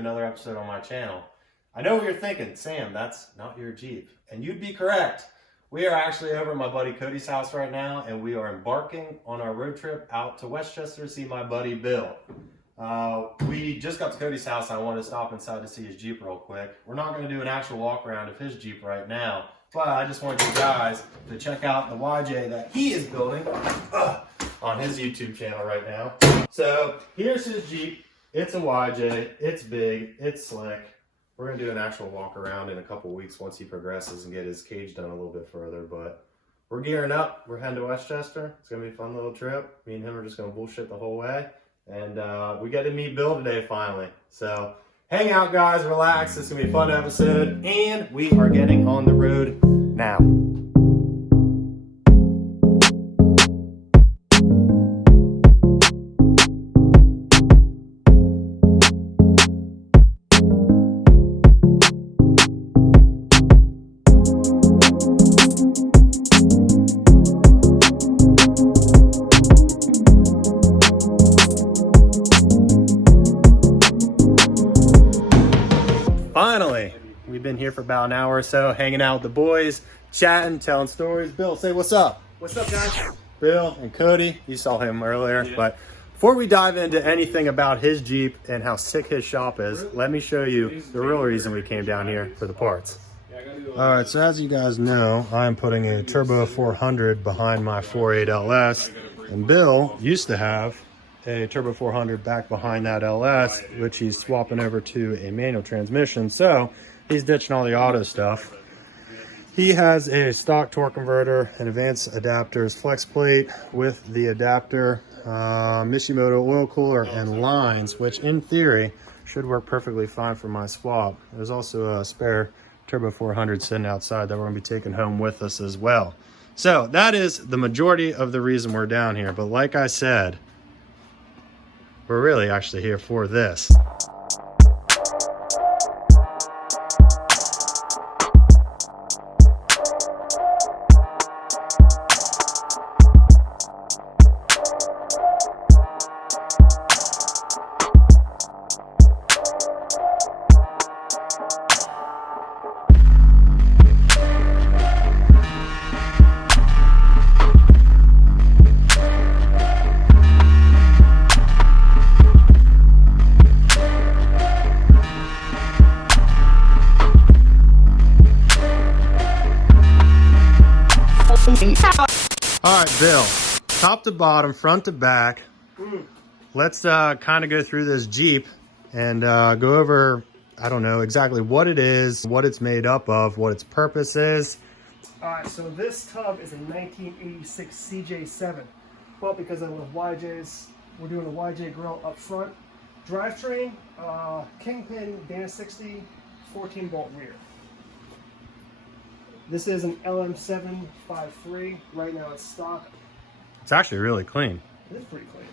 another episode on my channel. I know what you're thinking, Sam, that's not your Jeep. And you'd be correct. We are actually over at my buddy Cody's house right now, and we are embarking on our road trip out to Westchester to see my buddy Bill. We just got to Cody's house and I wanted to stop inside to see his Jeep real quick. We're not going to do an actual walk around of his Jeep right now, but I just want you guys to check out the YJ that he is building on his YouTube channel right now. So here's his Jeep. It's a YJ, it's big, it's slick. We're gonna do an actual walk around in a couple weeks once he progresses and get his cage done a little bit further, but we're gearing up. We're heading to Westchester. It's gonna be a fun little trip. Me and him are just gonna bullshit the whole way. And we get to meet Bill today finally. So hang out guys, relax. It's gonna be a fun episode and we are getting on the road now. Finally, we've been here for about an hour or so, hanging out with the boys, chatting, telling stories. Bill, say what's up. What's up, guys? Bill and Cody, you saw him earlier, but before we dive into anything about his Jeep and how sick his shop is, let me show you the real reason we came down here for the parts. All right, so as you guys know, I'm putting a Turbo 400 behind my 4.8 LS, and Bill used to have a Turbo 400 back behind that LS, which he's swapping over to a manual transmission. So he's ditching all the auto stuff. He has a stock torque converter, an advanced adapters flex plate with the adapter, Mishimoto oil cooler and lines, which in theory should work perfectly fine for my swap. There's also a spare Turbo 400 sitting outside that we're gonna be taking home with us as well. So that is the majority of the reason we're down here. But like I said, we're really actually here for this. All right, Bill, top to bottom, front to back, let's kind of go through this Jeep and go over, I don't know exactly what it is, what it's made up of, what its purpose is. All right, so this tub is a 1986 CJ7, but because I love YJs, we're doing a YJ grill up front. Drivetrain, Kingpin Dana 60, 14-bolt rear. This is an LM753. Right now it's stock. It's actually really clean. It is pretty clean.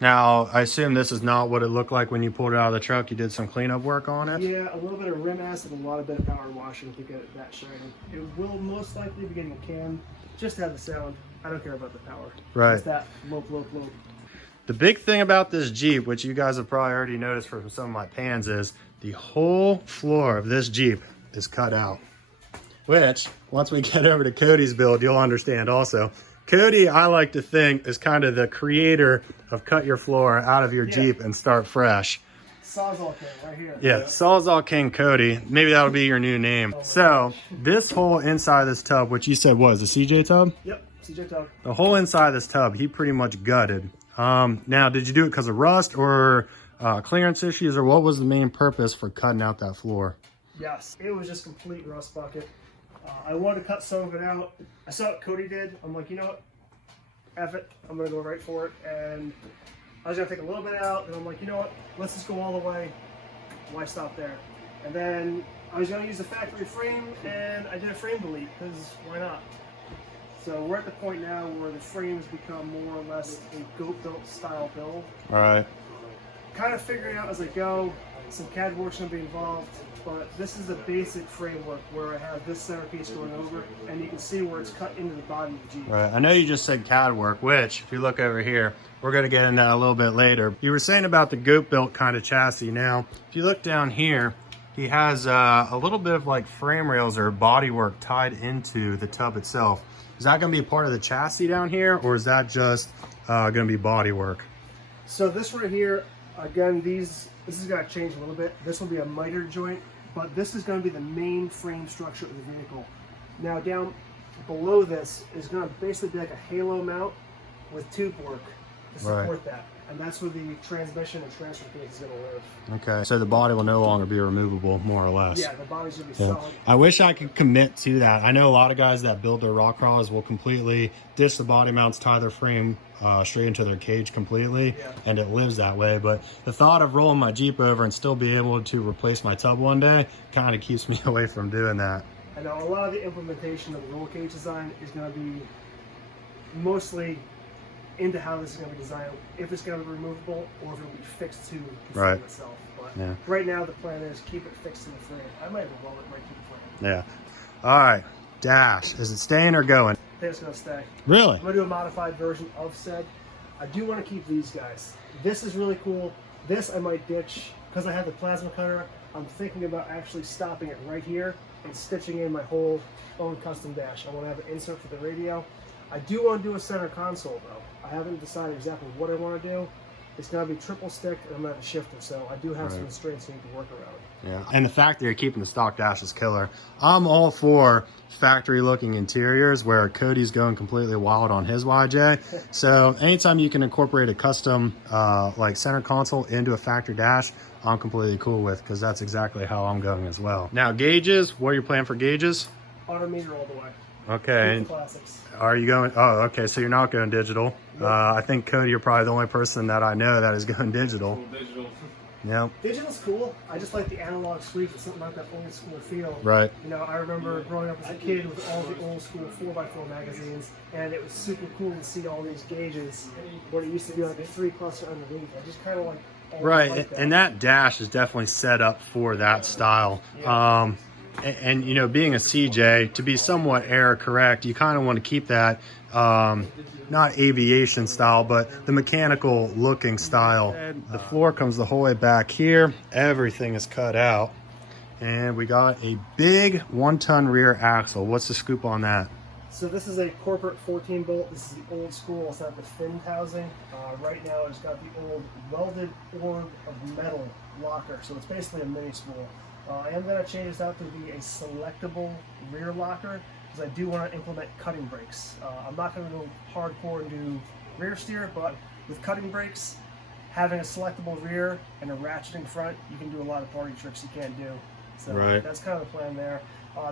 Now, I assume this is not what it looked like when you pulled it out of the truck. You did some cleanup work on it? Yeah, a little bit of rim acid and a lot of bit of power washing to get that shining. It will most likely be getting a cam just to have the sound. I don't care about the power. Right. It's that lope. The big thing about this Jeep, which you guys have probably already noticed from some of my pans, is the whole floor of this Jeep is cut out. Which, once we get over to Cody's build, you'll understand also. Cody, I like to think, is kind of the creator of cut your floor out of your Jeep and start fresh. Sawzall King, right here. Yeah, Sawzall King Cody. Maybe that'll be your new name. So, this whole inside of this tub, which you said was a CJ tub? Yep, CJ tub. The whole inside of this tub, he pretty much gutted. Now, did you do it because of rust or clearance issues, or what was the main purpose for cutting out that floor? Yes, it was just complete rust bucket. I wanted to cut some of it out. I saw what Cody did. I'm like, you know what? F it. I'm going to go right for it. And I was going to take a little bit out. And I'm like, you know what? Let's just go all the way. Why stop there? And then I was going to use the factory frame. And I did a frame delete because why not? So we're at the point now where the frames become more or less a goat built style build. All right. Kind of figuring out as I go. Some CAD work's going to be involved. but this is a basic framework where I have this center piece going over, and you can see where it's cut into the body of the Jeep. Right. I know you just said CAD work, which, if you look over here, we're going to get into that a little bit later. You were saying about the goat built kind of chassis. Now, if you look down here, he has a little bit of like frame rails or body work tied into the tub itself. Is that going to be part of the chassis down here, or is that just going to be body work? So this right here, again, this is going to change a little bit. This will be a miter joint, but this is going to be the main frame structure of the vehicle. Now down below this is going to basically be like a halo mount with tube work to support that. And that's where the transmission and transfer case is going to live. Okay, so the body will no longer be removable, more or less. Yeah, the body's going to be solid. I wish I could commit to that. I know a lot of guys that build their rock crawlers will completely ditch the body mounts, tie their frame straight into their cage completely, and it lives that way. But the thought of rolling my Jeep over and still be able to replace my tub one day kind of keeps me away from doing that. And now a lot of the implementation of the roll cage design is going to be mostly into how this is going to be designed, if it's going to be removable or if it will be fixed to the frame itself. But right now the plan is keep it fixed in the frame. I might have rolled it right to the frame. Yeah. All right. Dash. Is it staying or going? I think it's going to stay. Really? I'm going to do a modified version of said. I do want to keep these guys. This is really cool. This I might ditch because I have the plasma cutter. I'm thinking about actually stopping it right here and stitching in my whole own custom dash. I want to have an insert for the radio. I do want to do a center console though. I haven't decided exactly what I want to do. It's going to be triple stick and I'm going to have a shifter, so I do have some constraints I need to work around. Yeah, and the fact that you're keeping the stock dash is killer. I'm all for factory looking interiors where Cody's going completely wild on his YJ. So anytime you can incorporate a custom like center console into a factory dash, I'm completely cool with, because that's exactly how I'm going as well. Now gauges, what are your plan for gauges? Autometer all the way. Okay. Classics. Are you going? Oh, okay. So you're not going digital. Nope. I think Cody, you're probably the only person that I know that is going digital. Digital. Yeah. Digital's cool. I just like the analog sweep. It's something like that old school feel. Right. You know, I remember growing up as a kid with all the old school 4x4 magazines, and it was super cool to see all these gauges when it used to be like a 3 cluster underneath. I just kind of like. Right, and that dash is definitely set up for that style. Yeah. And you know, being a CJ, to be somewhat error correct, you kind of want to keep that not aviation style, but the mechanical looking style. The floor comes the whole way back here. Everything is cut out, and we got a big 1-ton rear axle. What's the scoop on that? So this is a corporate 14 bolt. This is the old school. It's not the finned housing. Right now it's got the old welded orb of metal locker. So it's basically a mini spool. I am going to change this out to be a selectable rear locker because I do want to implement cutting brakes. I'm not going to go hardcore and do rear steer, but with cutting brakes, having a selectable rear and a ratcheting front, you can do a lot of party tricks you can't do. So that's kind of the plan there.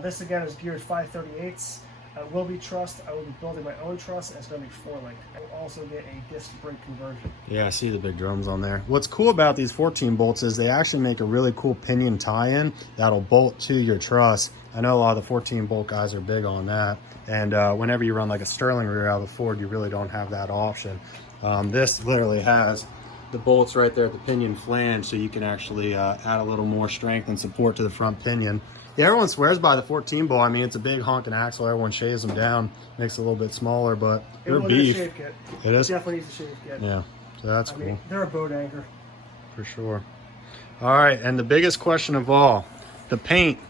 This again is geared 5/38. It will be trussed. I will be building my own truss, and it's going to be 4-link. I will also get a disc brake conversion. Yeah, I see the big drums on there. What's cool about these 14 bolts is they actually make a really cool pinion tie-in that'll bolt to your truss. I know a lot of the 14 bolt guys are big on that. And whenever you run like a Sterling rear out of a Ford, you really don't have that option. This literally has the bolts right there at the pinion flange, so you can actually add a little more strength and support to the front pinion. Yeah, everyone swears by the 14 bolt. I mean, it's a big honking axle. Everyone shaves them down, makes it a little bit smaller, but they're beef. Shave kit. It is? Definitely needs a shave kit. Yeah, so that's cool. Mean, they're a boat anchor. For sure. All right, and the biggest question of all, the paint.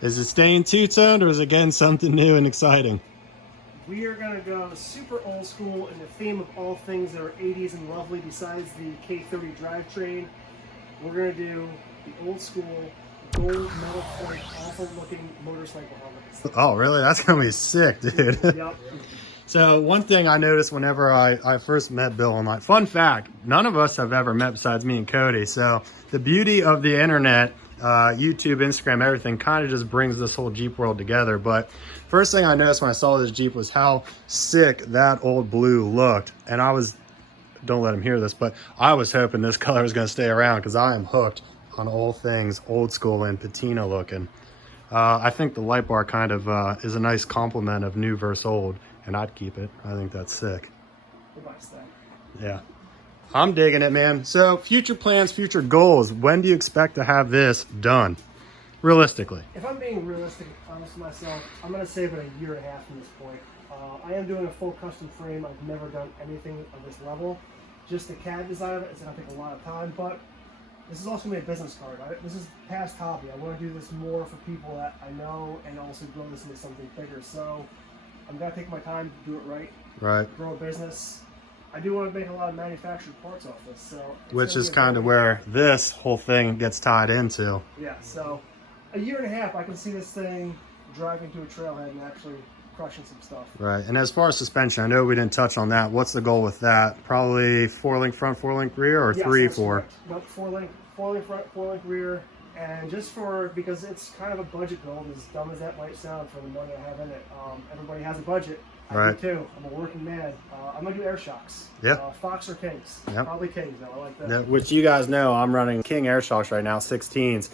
Is it staying two-toned, or is it getting something new and exciting? We are going to go super old school in the theme of all things that are 80s and lovely besides the K30 drivetrain. We're going to do the old school gold metal point, awful looking motorcycle helmets. Oh, really? That's going to be sick, dude. Yep. So one thing I noticed whenever I first met Bill, and like, fun fact, none of us have ever met besides me and Cody. So the beauty of the internet, YouTube, Instagram, everything kind of just brings this whole Jeep world together. But first thing I noticed when I saw this Jeep was how sick that old blue looked. And I was, don't let him hear this, but I was hoping this color was going to stay around because I am hooked on all things old school and patina looking. I think the light bar kind of is a nice complement of new versus old, and I'd keep it. I think that's sick. Yeah, I'm digging it, man. So future plans, future goals. When do you expect to have this done? realistically? If I'm being realistic and honest with myself, I'm going to say about a year and a half from this point. I am doing a full custom frame. I've never done anything of this level. Just the CAD design of it is going to take a lot of time, but this is also going to be a business card. This is past hobby. I want to do this more for people that I know and also grow this into something bigger. So I'm going to take my time to do it right. Right. Grow a business. I do want to make a lot of manufactured parts off this. So Which is kind of where this whole thing gets tied into. Yeah, so a year and a half, I can see this thing driving to a trailhead and actually crushing some stuff. Right. And as far as suspension, I know we didn't touch on that. What's the goal with that? Probably 4-link front, 4-link rear, or Yes, 3-4? Nope, 4-link front, 4-link rear. And just because it's kind of a budget build, as dumb as that might sound for the money I have in it. Everybody has a budget. I Right. do too. I'm a working man. I'm going to do air shocks. Yeah. Fox or Kings. Yep. Probably Kings, though. I like that. Yeah, which you guys know, I'm running King air shocks right now, 16s.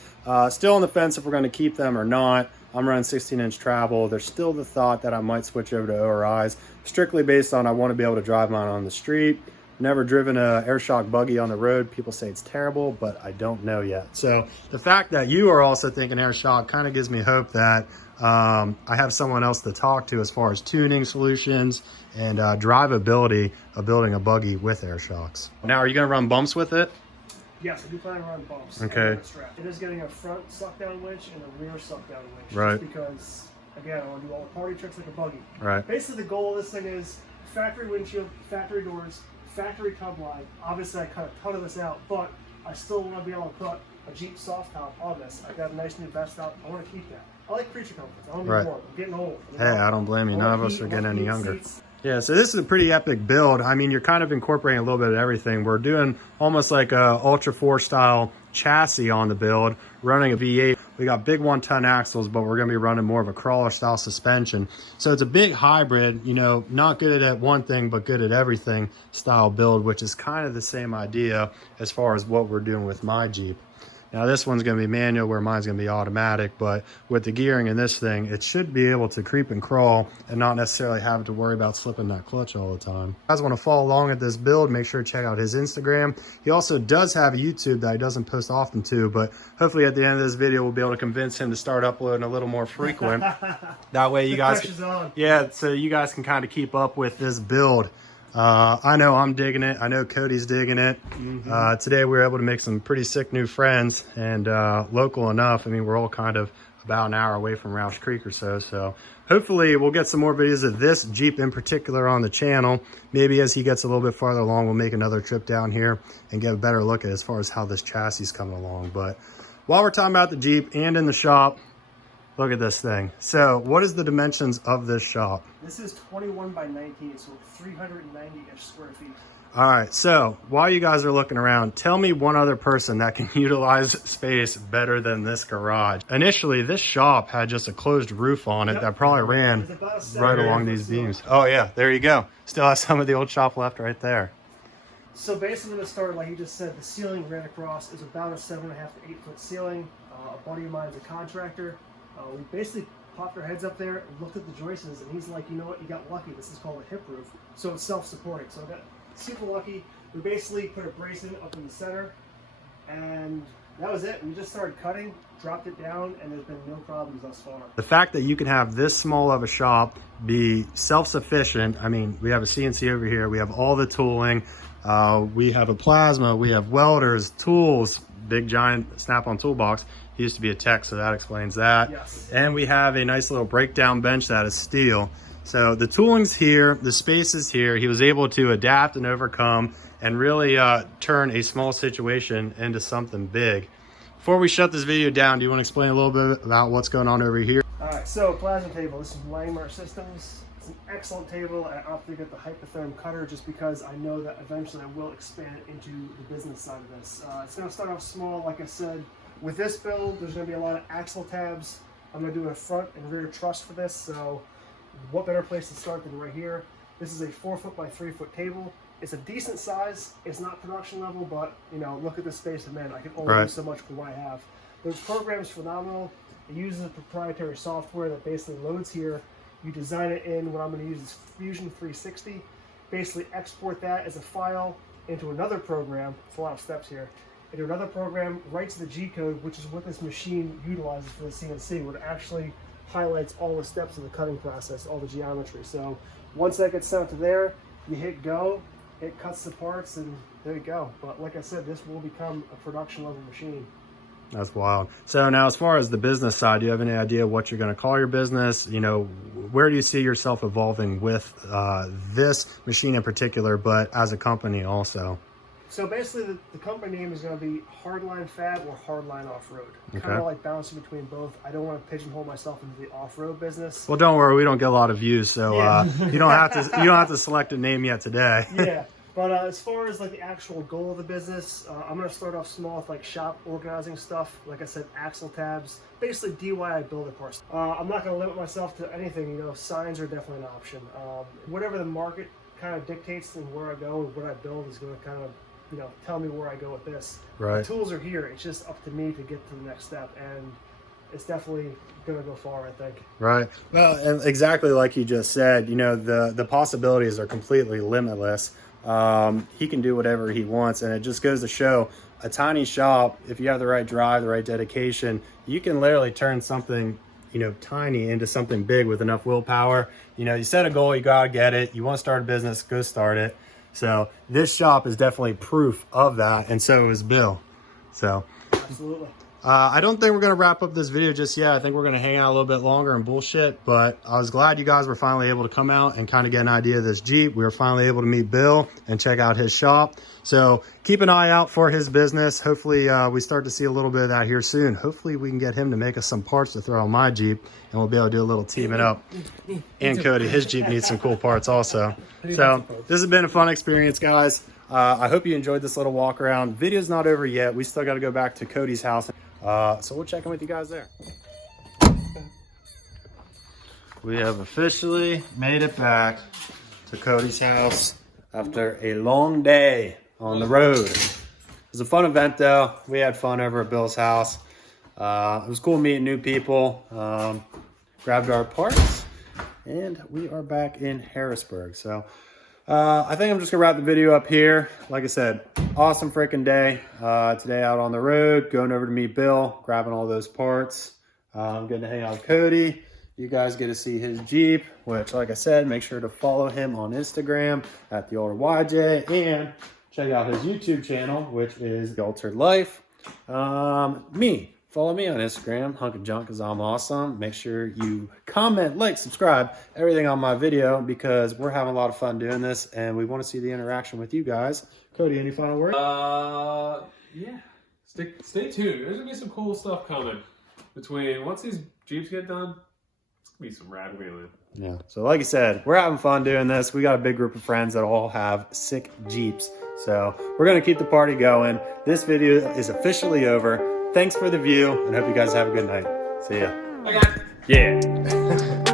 Still on the fence if we're going to keep them or not. I'm running 16-inch travel. There's still the thought that I might switch over to ORIs, strictly based on I want to be able to drive mine on the street. Never driven a air shock buggy on the road. People say it's terrible, but I don't know yet. So the fact that you are also thinking air shock kind of gives me hope that I have someone else to talk to as far as tuning solutions and drivability of building a buggy with air shocks. Now, are you going to run bumps with it? Yes, I do plan on running bumps. Okay. It is getting a front suck down winch and a rear suck down winch. Right. Just because, again, I want to do all the party tricks like a buggy. Right. Basically, the goal of this thing is factory windshield, factory doors, factory tub line. Obviously, I cut a ton of this out, but I still want to be able to put a Jeep soft top on this. I got a nice new vest out. I want to keep that. I like creature comforts. I want to be warm. I'm getting old. Hey, I don't blame you. None of us are getting any younger. Yeah, so this is a pretty epic build. I mean, you're kind of incorporating a little bit of everything. We're doing almost like a Ultra 4 style chassis on the build, running a V8. We got big 1-ton axles, but we're going to be running more of a crawler style suspension. So it's a big hybrid, you know, not good at one thing, but good at everything style build, which is kind of the same idea as far as what we're doing with my Jeep. Now this one's going to be manual where mine's going to be automatic, but with the gearing in this thing, it should be able to creep and crawl and not necessarily have to worry about slipping that clutch all the time. If you guys want to follow along at this build, make sure to check out his Instagram. He also does have a YouTube that he doesn't post often to, but hopefully at the end of this video, we'll be able to convince him to start uploading a little more frequent. That way you guys, yeah, so you guys can kind of keep up with this build. I know I'm digging it. I know Cody's digging it. Today we were able to make some pretty sick new friends and local enough. I mean, we're all kind of about an hour away from Roush Creek or so. So hopefully we'll get some more videos of this Jeep in particular on the channel. Maybe as he gets a little bit farther along, we'll make another trip down here and get a better look at as far as how this chassis is coming along. But while we're talking about the Jeep and in the shop, look at this thing. So what is the dimensions of this shop? This is 21 by 19, so 390-ish square feet. All right, so while you guys are looking around, tell me one other person that can utilize space better than this garage. Initially, this shop had just a closed roof on it that probably ran right along these beams. Oh yeah, there you go. Still has some of the old shop left right there. So basically when it started, like you just said, the ceiling ran across. Is about a 7.5 to 8 foot ceiling. A buddy of mine is a contractor. We basically popped our heads up there and looked at the joists, and he's like, you know what, you got lucky. This is called a hip roof. So it's self-supporting. So I got super lucky. We basically put a bracing up in the center, and that was it. We just started cutting, dropped it down, and there's been no problems thus far. The fact that you can have this small of a shop be self-sufficient, I mean, we have a CNC over here, we have all the tooling, we have a plasma, we have welders, tools, big giant Snap-on toolbox. He used to be a tech, so that explains that. Yes. And we have a nice little breakdown bench that is steel. So the tooling's here, the space is here. He was able to adapt and overcome and really turn a small situation into something big. Before we shut this video down, do you want to explain a little bit about what's going on over here? All right, so plasma table. This is Langmuir Systems. It's an excellent table. I opted to get the Hypotherm cutter just because I know that eventually I will expand into the business side of this. It's going to start off small, like I said. With this build, there's going to be a lot of axle tabs. I'm going to do a front and rear truss for this, so what better place to start than right here? This is a 4 foot by 3 foot table. It's a decent size. It's not production level, but you know, look at the space of man. I can only do so much for what I have. The program's phenomenal. It uses a proprietary software that basically loads here. You design it in. What I'm going to use is Fusion 360. Basically export that as a file into another program. It's a lot of steps here. into another program, writes the G-code, which is what this machine utilizes for the CNC, where it actually highlights all the steps of the cutting process, all the geometry. So once that gets sent to there, you hit go, it cuts the parts, and there you go. But like I said, this will become a production level machine. That's wild. So now, as far as the business side, do you have any idea what you're going to call your business? You know, where do you see yourself evolving with this machine in particular, but as a company also? So basically, the company name is going to be Hardline Fab or Hardline Off-Road. Okay. Kind of like bouncing between both. I don't want to pigeonhole myself into the off-road business. Well, don't worry, we don't get a lot of views, so Yeah. you don't have to select a name yet today. Yeah. But as far as like the actual goal of the business, I'm going to start off small with like shop organizing stuff. Like I said, axle tabs, basically DIY builder parts. I'm not going to limit myself to anything. You know, signs are definitely an option. Whatever the market kind of dictates and where I go and what I build is going to kind of, you know, tell me where I go with this. Right. The tools are here. It's just up to me to get to the next step, and it's definitely going to go far, I think. Right. Well, and exactly like you just said, you know, the possibilities are completely limitless. He can do whatever he wants, and it just goes to show a tiny shop, if you have the right drive, the right dedication, you can literally turn something, you know, tiny into something big with enough willpower. You know, you set a goal, you gotta get it. You want to start a business, go start it. So this shop is definitely proof of that, and so is Bill. So Absolutely. I don't think we're going to wrap up this video just yet. I think we're going to hang out a little bit longer and bullshit, but I was glad you guys were finally able to come out and kind of get an idea of this Jeep. We were finally able to meet Bill and check out his shop. So keep an eye out for his business. Hopefully we start to see a little bit of that here soon. Hopefully we can get him to make us some parts to throw on my Jeep, and we'll be able to do a little teaming up. And Cody, his Jeep needs some cool parts also. So this has been a fun experience, guys. I hope you enjoyed this little walk around. Video's not over yet. We still got to go back to Cody's house. So we'll check in with you guys there. We have officially made it back to Cody's house after a long day on the road. It was a fun event though. We had fun over at Bill's house. It was cool meeting new people. Grabbed our parts, and we are back in Harrisburg. So I think I'm just gonna wrap the video up here. Like I said, awesome freaking day today out on the road, going over to meet Bill, grabbing all those parts. I'm getting to hang out with Cody. You guys get to see his Jeep, which, like I said, make sure to follow him on Instagram at The Older YJ, and check out his YouTube channel, which is The Altered Life. Follow me on Instagram, Hunk of Junk, because I'm awesome. Make sure you comment, like, subscribe, everything on my video, because we're having a lot of fun doing this, and we want to see the interaction with you guys. Cody, any final words? Yeah. Stay tuned. There's gonna be some cool stuff coming. Once these Jeeps get done, it's gonna be some rad wheeling. Yeah. So like I said, we're having fun doing this. We got a big group of friends that all have sick Jeeps. So we're gonna keep the party going. This video is officially over. Thanks for the view, and hope you guys have a good night. See ya. Okay. Yeah.